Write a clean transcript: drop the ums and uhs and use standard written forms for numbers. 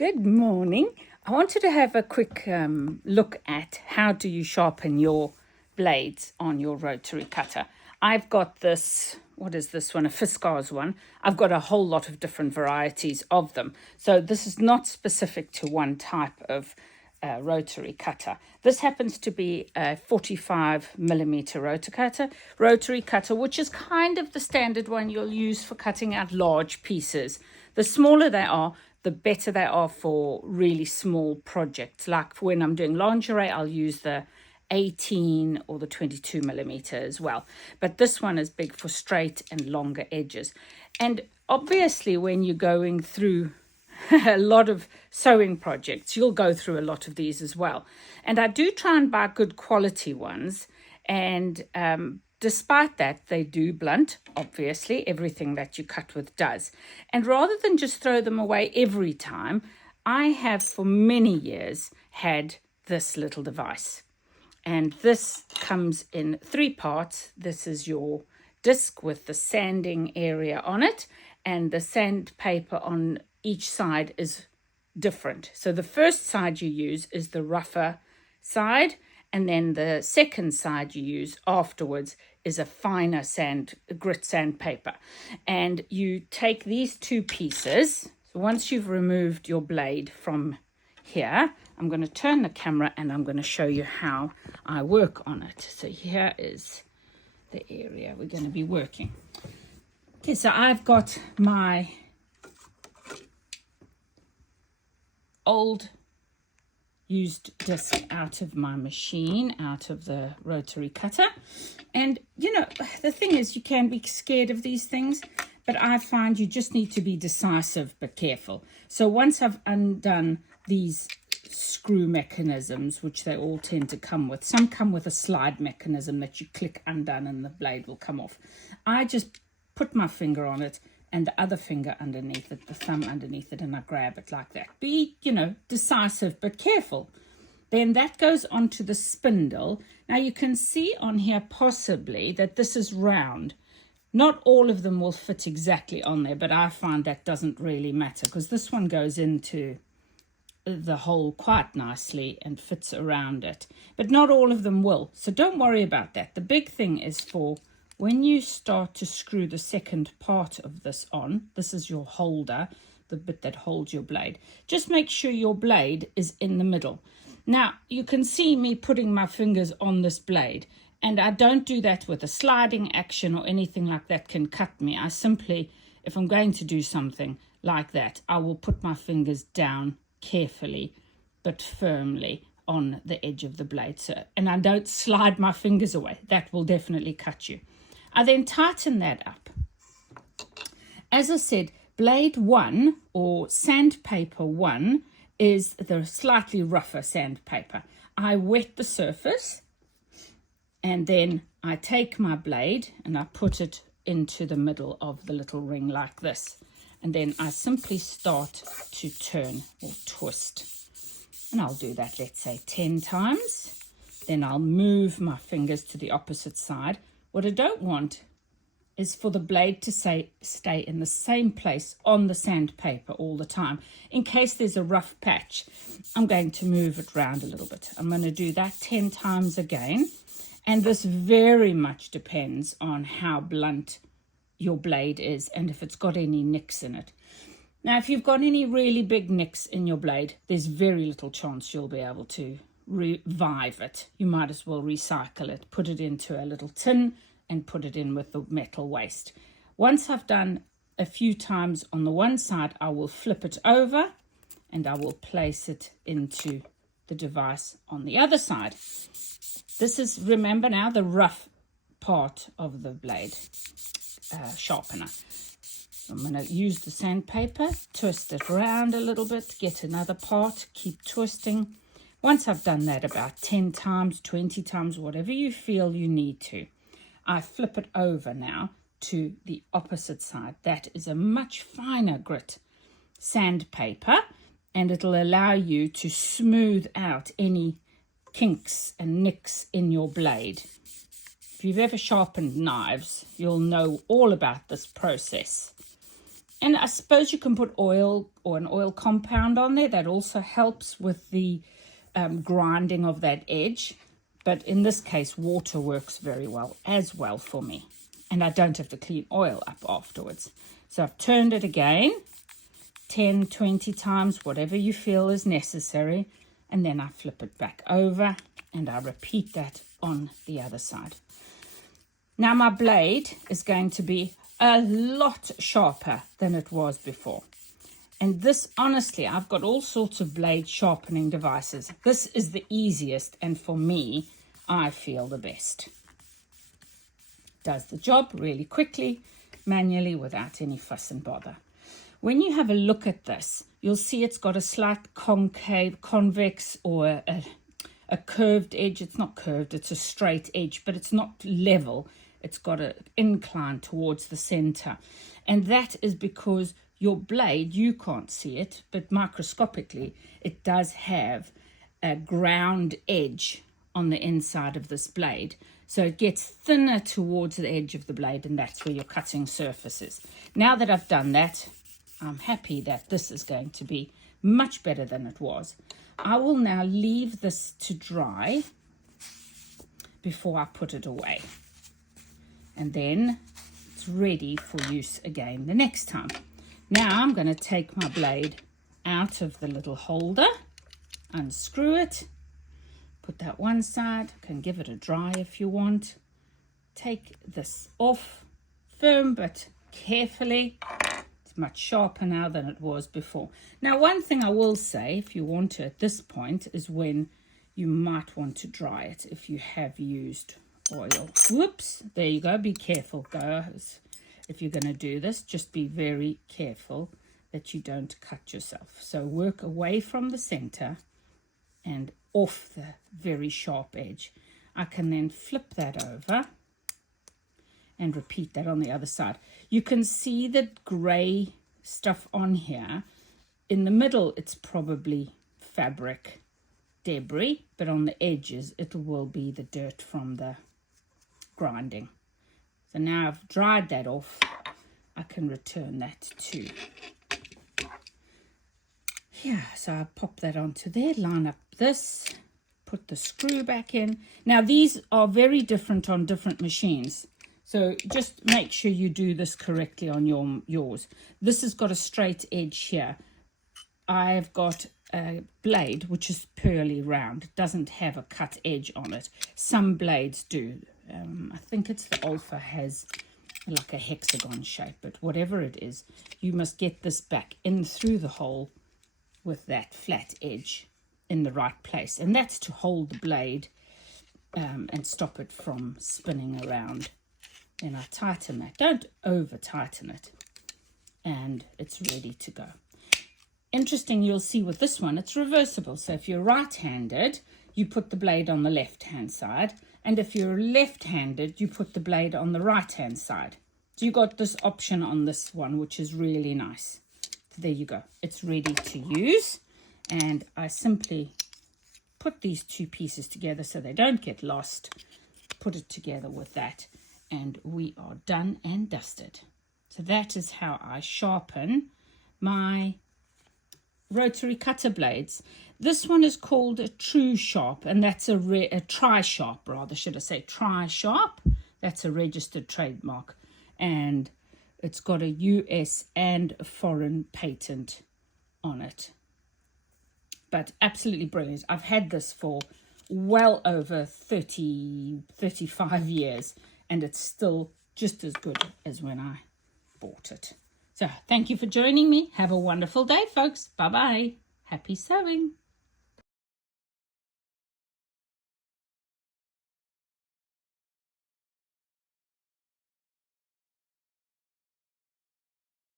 Good morning. I wanted to have a quick look at how do you sharpen your blades on your rotary cutter. I've got this, what is this one? A Fiskars one. I've got a whole lot of different varieties of them. So this is not specific to one type of rotary cutter. This happens to be a 45 millimeter rotary cutter, which is kind of the standard one you'll use for cutting out large pieces. The smaller they are, the better they are for really small projects. Like when I'm doing lingerie, I'll use the 18 or the 22 millimeter as well. But this one is big for straight and longer edges. And obviously, when you're going through a lot of sewing projects, you'll go through a lot of these as well. And I do try and buy good quality ones. And despite that, they do blunt, obviously. Everything that you cut with does. And rather than just throw them away every time, I have for many years had this little device. And this comes in 3 parts. This is your disc with the sanding area on it. And the sandpaper on each side is different. So the first side you use is the rougher side. And then the second side you use afterwards is a finer grit sandpaper. And you take these 2 pieces. So once you've removed your blade from here, I'm going to turn the camera and I'm going to show you how I work on it. So here is the area we're going to be working. Okay, so I've got my old used disc out of my machine, out of the rotary cutter. And you know, the thing is, you can be scared of these things, but I find you just need to be decisive but careful. So once I've undone these screw mechanisms, which they all tend to come with, some come with a slide mechanism that you click undone and the blade will come off. I just put my finger on it and the other finger underneath it, the thumb underneath it, and I grab it like that. Be, decisive but careful. Then that goes onto the spindle. Now you can see on here possibly that this is round. Not all of them will fit exactly on there, but I find that doesn't really matter because this one goes into the hole quite nicely and fits around it. But not all of them will, so don't worry about that. The big thing is for when you start to screw the second part of this on, this is your holder, the bit that holds your blade. Just make sure your blade is in the middle. Now, you can see me putting my fingers on this blade, and I don't do that with a sliding action or anything like that can cut me. I simply, if I'm going to do something like that, I will put my fingers down carefully but firmly on the edge of the blade. And I don't slide my fingers away. That will definitely cut you. I then tighten that up. As I said, blade 1 or sandpaper 1 is the slightly rougher sandpaper. I wet the surface and then I take my blade and I put it into the middle of the little ring like this. And then I simply start to turn or twist. And I'll do that, let's say 10 times. Then I'll move my fingers to the opposite side. What I don't want is for the blade to stay in the same place on the sandpaper all the time. In case there's a rough patch, I'm going to move it around a little bit. I'm going to do that 10 times again. And this very much depends on how blunt your blade is and if it's got any nicks in it. Now, if you've got any really big nicks in your blade, there's very little chance you'll be able to revive it. You might as well recycle it, put it into a little tin and put it in with the metal waste. Once I've done a few times on the one side, I will flip it over and I will place it into the device on the other side. This is, remember now, the rough part of the blade sharpener. I'm going to use the sandpaper, twist it around a little bit, get another part, keep twisting. Once I've done that about 10 times, 20 times, whatever you feel you need to, I flip it over now to the opposite side. That is a much finer grit sandpaper, and it'll allow you to smooth out any kinks and nicks in your blade. If you've ever sharpened knives, you'll know all about this process. And I suppose you can put oil or an oil compound on there. That also helps with the grinding of that edge. But in this case, water works very well as well for me. And I don't have to clean oil up afterwards. So I've turned it again, 10, 20 times, whatever you feel is necessary. And then I flip it back over and I repeat that on the other side. Now my blade is going to be a lot sharper than it was before. And this, honestly, I've got all sorts of blade sharpening devices. This is the easiest, and for me, I feel the best. Does the job really quickly, manually, without any fuss and bother. When you have a look at this, you'll see it's got a slight concave, convex, or a curved edge. It's not curved, it's a straight edge, but it's not level. It's got an incline towards the center. And that is because your blade, you can't see it, but microscopically, it does have a ground edge on the inside of this blade. So it gets thinner towards the edge of the blade, and that's where your cutting surface is. Now that I've done that, I'm happy that this is going to be much better than it was. I will now leave this to dry before I put it away. And then it's ready for use again the next time. Now I'm going to take my blade out of the little holder, unscrew it, put that one side, can give it a dry if you want. Take this off, firm but carefully. It's much sharper now than it was before. Now one thing I will say, if you want to at this point, is when you might want to dry it if you have used oil. Whoops, there you go. Be careful, guys. If you're going to do this, just be very careful that you don't cut yourself. So work away from the center and off the very sharp edge. I can then flip that over and repeat that on the other side. You can see the gray stuff on here. In the middle, it's probably fabric debris, but on the edges, it will be the dirt from the grinding. So now I've dried that off, I can return that too. Yeah, so I pop that onto there, line up this, put the screw back in. Now these are very different on different machines, so just make sure you do this correctly on yours. This has got a straight edge here. I've got a blade which is purely round. It doesn't have a cut edge on it. Some blades do. I think it's the Alpha has like a hexagon shape, but whatever it is, you must get this back in through the hole with that flat edge in the right place. And that's to hold the blade and stop it from spinning around. Then I tighten that. Don't over tighten it. And it's ready to go. Interesting, you'll see with this one, it's reversible. So if you're right-handed, you put the blade on the left-hand side. And if you're left-handed, you put the blade on the right-hand side. So you got this option on this one, which is really nice. So there you go. It's ready to use. And I simply put these two pieces together so they don't get lost. Put it together with that. And we are done and dusted. So that is how I sharpen my rotary cutter blades. This one is called a True Sharp, and that's a Tri-Sharp, rather, should I say Tri-Sharp. That's a registered trademark, and it's got a US and a foreign patent on it. But absolutely brilliant. I've had this for well over 35 years, and it's still just as good as when I bought it. So thank you for joining me. Have a wonderful day, folks. Bye-bye. Happy sewing.